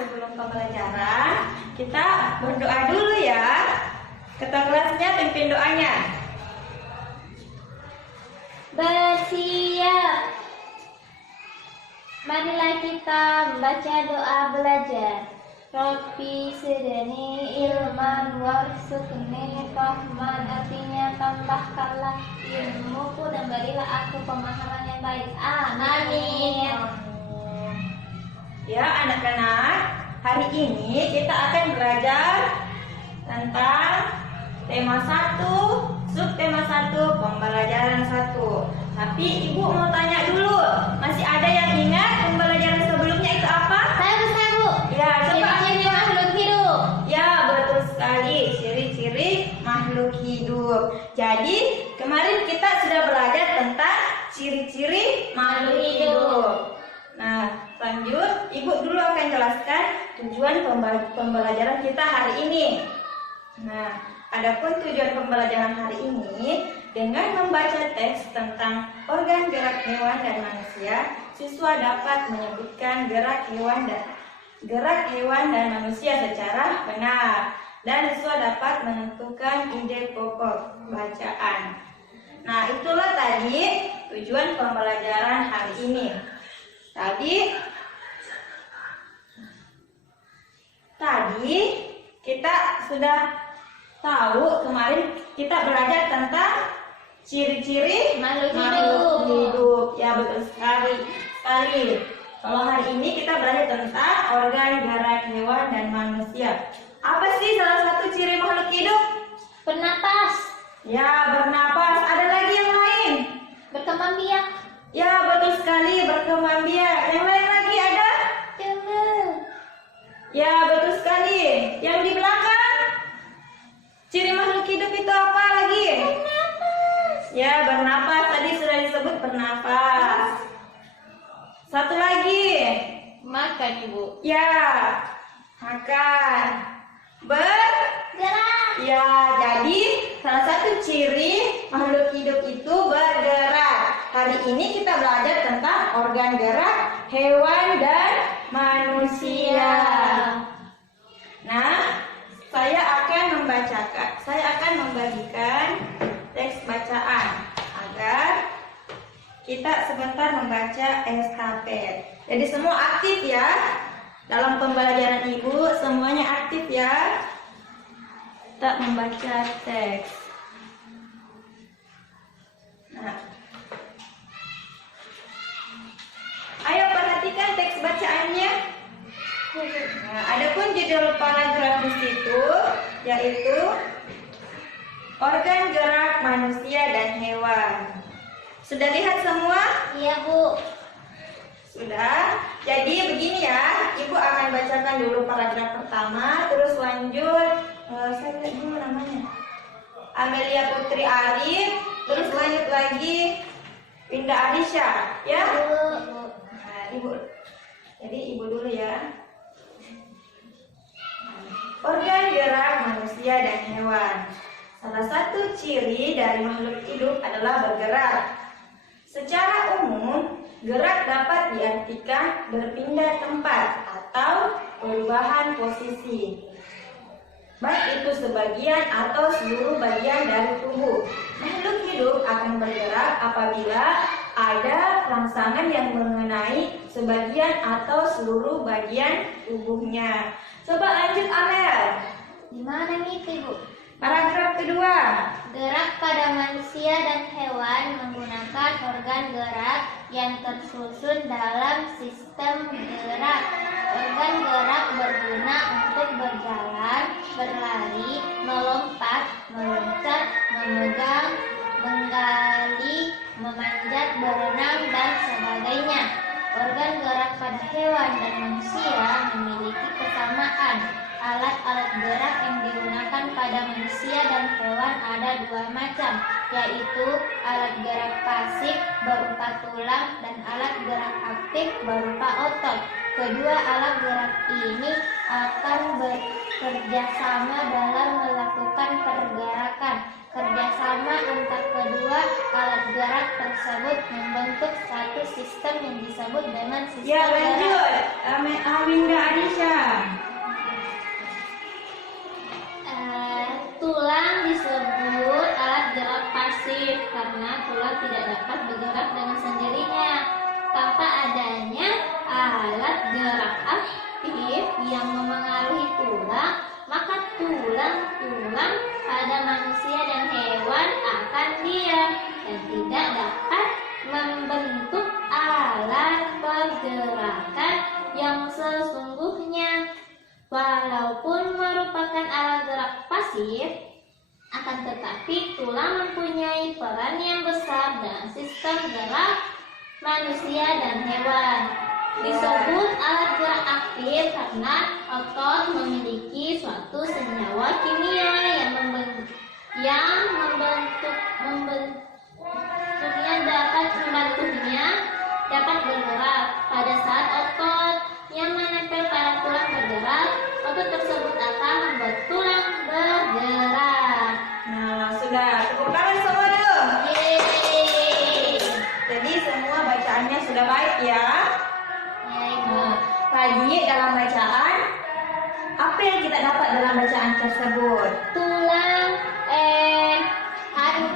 sebelum pembelajaran kita berdoa dulu ya. Ketua kelasnya pimpin doanya. Bersiap. Marilah kita membaca doa belajar. Rabbi zidni ilman warzuqni rahman, artinya tambahkanlah ilmuku dan berilah aku pemahaman yang baik. Amin. Ya anak-anak, hari ini kita akan belajar tentang tema 1, subtema 1, pembelajaran 1. Tapi ibu mau tanya dulu, masih ada yang ingat pembelajaran sebelumnya itu apa? Saya Bu. Ya, coba Ciri-ciri makhluk hidup. Ya, betul sekali. Ciri-ciri makhluk hidup. Jadi, kemarin kita sudah belajar tentang ciri-ciri makhluk hidup. Nah, lanjut, Ibu dulu akan jelaskan tujuan pembelajaran kita hari ini. Nah, adapun tujuan pembelajaran hari ini, dengan membaca teks tentang organ gerak hewan dan manusia, siswa dapat menyebutkan gerak hewan dan manusia secara benar, dan siswa dapat menentukan ide pokok bacaan. Nah, itulah tadi tujuan pembelajaran hari ini. Tadi kita sudah tahu, kemarin kita belajar tentang ciri-ciri Makhluk hidup. Ya, betul sekali. Kalau hari ini kita belajar tentang organ gerak hewan dan manusia. Apa sih salah satu ciri makhluk hidup? Bernapas. Ya, bernapas. Ada lagi yang lain? Berkembang biak. Ya, betul sekali, berkembang biak. Yang lain lagi ada? Tumbuh. Ya, betul sekali. Yang di belakang? Ciri makhluk hidup itu apa lagi? Bernapas. Ya, bernapas. Tadi sudah disebut bernapas. Satu lagi. Makan Ibu. Ya, makan. Gerak. Ya, jadi salah satu ciri makhluk hidup itu bergerak. Hari ini kita belajar tentang organ gerak hewan dan manusia. Nah, saya akan membagikan teks bacaan agar kita sebentar membaca estafet. Jadi semua aktif ya. Dalam pembelajaran Ibu semuanya aktif ya. Kita membaca teks. Nah, ayo perhatikan teks bacaannya. Nah, adapun judul paragraf di situ yaitu organ gerak manusia dan hewan. Sudah lihat semua? Iya Bu. Sudah. Jadi begini ya, Ibu akan bacakan dulu paragraf pertama, terus lanjut. Saya lihat dulu namanya. Amelia Putri Arif, terus lanjut lagi Winda Arisha, ya? Bu. Nah, Ibu. Jadi Ibu dulu ya. Organ gerak manusia dan hewan. Salah satu ciri dari makhluk hidup adalah bergerak. Secara umum, gerak dapat diartikan berpindah tempat atau perubahan posisi, baik itu sebagian atau seluruh bagian dari tubuh. Makhluk hidup akan bergerak apabila ada rangsangan yang mengenai sebagian atau seluruh bagian tubuhnya. Coba lanjut Amel. Gimana nih Ibu? Paragraf kedua. Gerak pada manusia dan hewan menggunakan organ gerak yang tersusun dalam sistem gerak. Organ gerak berguna untuk berjalan, berlari, melompat, meloncat, memegang, menggali, memanjat, berenang, dan sebagainya. Organ gerak pada hewan dan manusia memiliki kesamaan. Alat-alat gerak yang digunakan pada manusia dan hewan ada dua macam, yaitu alat gerak pasif berupa tulang dan alat gerak aktif berupa otot. Kedua alat gerak ini akan bekerja sama dalam melakukan pergerakan. Kerjasama antar kedua alat gerak tersebut membentuk satu sistem yang disebut dengan sistem Ya, gerak. lanjut. Winda Arisha. yang memengaruhi tulang, maka tulang-tulang pada manusia dan hewan akan diam dan tidak dapat membentuk alat pergerakan yang sesungguhnya. Walaupun merupakan alat gerak pasif, akan tetapi tulang mempunyai peran yang besar dalam sistem gerak manusia dan hewan. Disebut alat gerak aktif karena otot memiliki suatu senyawa kimia yang membantunya dapat bergerak. Pada saat otot yang menempel pada tulang bergerak, otot tersebut akan membuat tulang bergerak. Nah, sudah cukup kalian semua dulu. Yeay. Jadi semua bacaannya sudah baik ya. Ya, Ibu. Nah, tadi dalam bacaan apa yang kita dapat dalam bacaan tersebut? Tulang,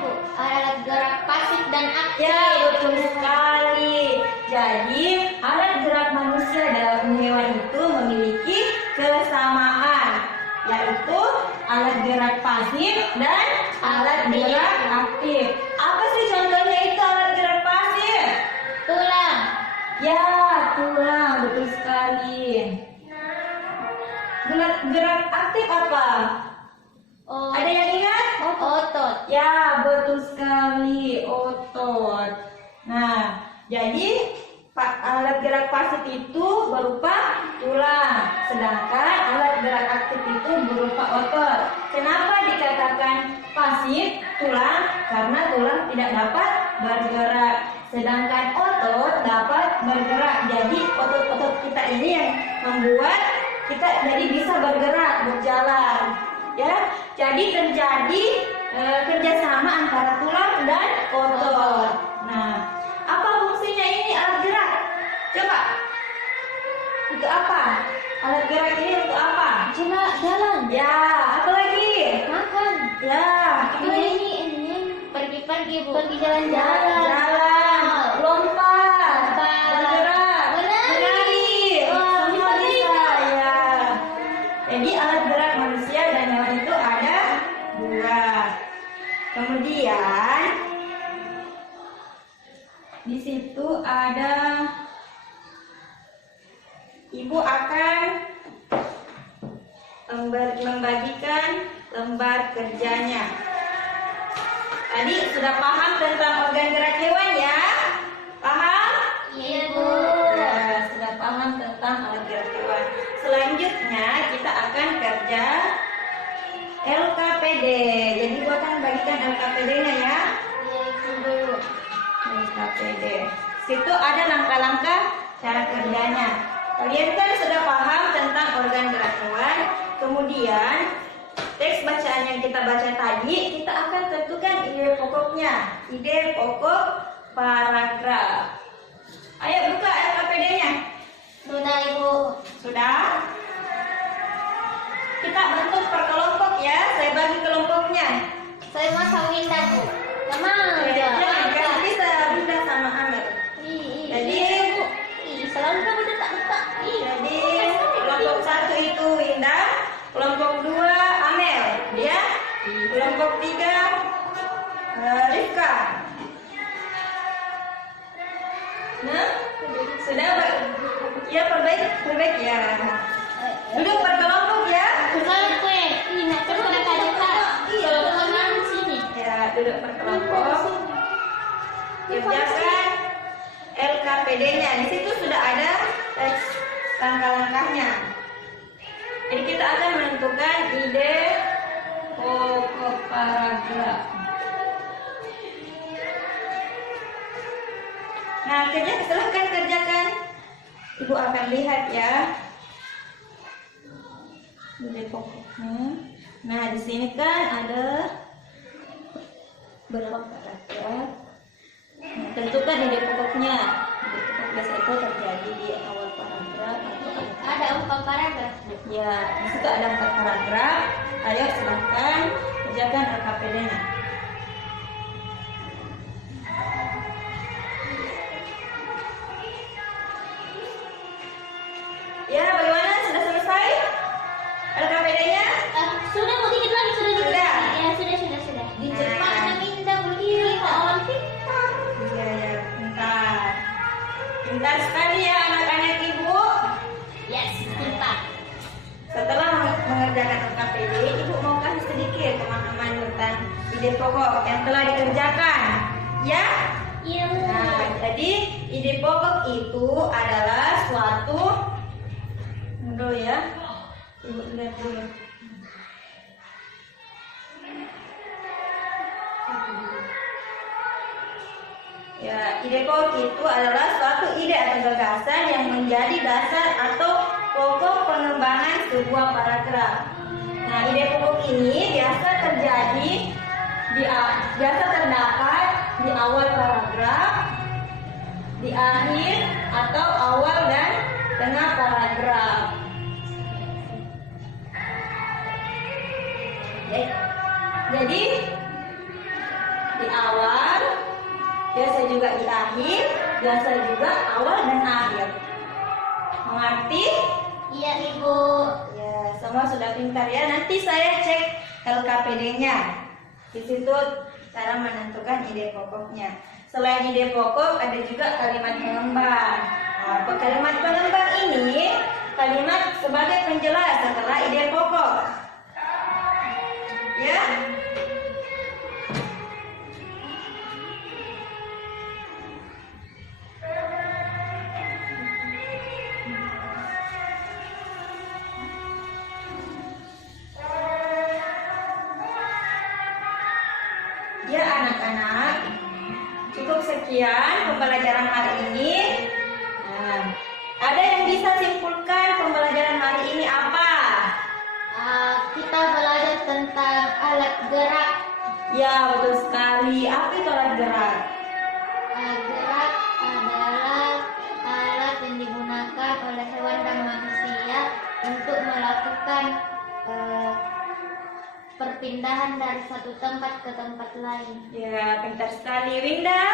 Bu, alat gerak pasif dan aktif. Ya, betul sekali. Jadi, alat gerak manusia dan hewan itu memiliki kesamaan, yaitu alat gerak pasif dan alat gerak aktif. Apa sih contohnya itu alat gerak pasif? Tulang, Ya, tulang, betul sekali. Gerak aktif apa? Ada yang ingat? otot. Ya, betul sekali, otot. Nah, jadi alat gerak pasif itu berupa tulang, sedangkan alat gerak aktif itu berupa otot. Kenapa dikatakan pasif tulang? Karena tulang tidak dapat bergerak, sedangkan otot dapat bergerak. Jadi otot-otot kita ini yang membuat kita jadi bisa bergerak, berjalan. Ya, jadi terjadi kerjasama antara tulang dan otot. Nah, apa fungsinya ini alat gerak? Coba. Untuk apa? Alat gerak ini untuk apa? Jalan, Ya, apa lagi? makan. Ya, Ini pergi-pergi, Bu. Pergi jalan-jalan. jalan, lompat, bergerak, Menari. menari. Wah, Semua bisa bisa ya. Jadi alat gerak manusia dan hewan itu ada dua. Kemudian di situ ada Ibu akan membagikan lembar kerjanya. Tadi sudah paham tentang organ gerak hewan ya? Paham? Iya, Bu. Ya, sudah paham tentang alat gerak hewan. Selanjutnya kita akan kerja LKPD. Jadi gua akan bagikan LKPD-nya ya. Iya, Bu. LKPD. Situ ada langkah-langkah cara kerjanya. Kalian kan sudah paham tentang organ gerak hewan. Kemudian teks bacaan yang kita baca tadi, kita akan tentukan ide pokoknya. Ide pokok paragraf. Ayo buka LKPD-nya. Sudah, Ibu. Sudah? Kita bentuk per kelompok ya. Saya bagi kelompoknya. Saya mau sawinda, Bu. Teman. Jangan bisa bunda sama Amel. Jadi, Bu. Selalu kamu detak-detak. Jadi kelompok 1 itu Indah, kelompok 2 Amel, ya. Kelompok 3 Rifka. Nah, sudah ya perbaik ya. Duduk per kelompok ya. Bukan kue. Ini kan pada kadetak. Iya. Teman sini. Ya, duduk per kelompok. Kerjakan LKPD-nya. Di situ sudah ada teks langkah-langkahnya. Jadi kita akan menentukan ide pokok paragraf. Nah, silahkan kerjakan. Ibu akan lihat ya ide pokoknya. Nah, di sini kan ada berapa paragraf. Nah, tentukan ide pokoknya. Ide pokok biasa itu terjadi di awal paragraf atau Ada 4 paragraf. ya, di situ ada 4 paragraf. Ayo silahkan kerjakan LKPD-nya. Ya, bagaimana? Sudah selesai? ide pokok yang telah dikerjakan. Ya? Iya, Bu. Nah, jadi ide pokok itu adalah suatu dulu ya. Ibu lihat dulu. Ya, ide pokok itu adalah suatu ide atau gagasan yang menjadi dasar atau pokok pengembangan sebuah paragraf. Nah, ide pokok ini biasa terdapat di awal paragraf, di akhir atau awal dan tengah paragraf. Jadi di awal, biasa juga di akhir, biasa juga awal dan akhir. Mengerti? Iya, Ibu. Ya, semua sudah pintar ya. Nanti saya cek LKPD-nya. Di situ cara menentukan ide pokoknya. Selain ide pokok, ada juga kalimat pengembang. Nah, kalimat pengembang ini kalimat sebagai penjelas setelah ide pokok. Ya. Ya anak-anak, cukup sekian pembelajaran hari ini. Nah, ada yang bisa simpulkan pembelajaran hari ini apa? Kita belajar tentang alat gerak. Ya, betul sekali. Apa itu alat gerak? Alat gerak adalah alat yang digunakan oleh hewan dan manusia untuk melakukan perpindahan dari satu tempat ke tempat lain. Ya, pintar sekali. Winda,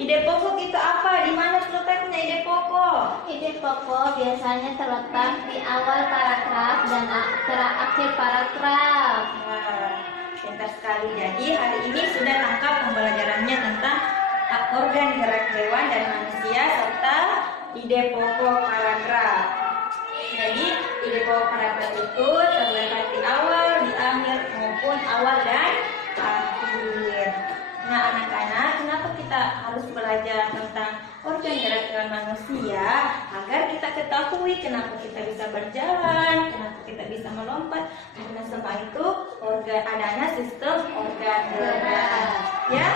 ide pokok itu apa? Di mana terletaknya ide pokok? Ide pokok biasanya terletak di awal paragraf dan akhir paragraf. Nah, pintar sekali. Jadi hari ini sudah lengkap pembelajarannya tentang organ gerak hewan dan manusia serta ide pokok paragraf. Jadi ide pokok paragraf itu terletak di awal, di akhir maupun awal dan akhir. Nah anak-anak, kenapa kita harus belajar tentang organ gerak hewan manusia? Agar kita ketahui kenapa kita bisa berjalan, kenapa kita bisa melompat. Karena semua itu adanya sistem organ gerak. Ya.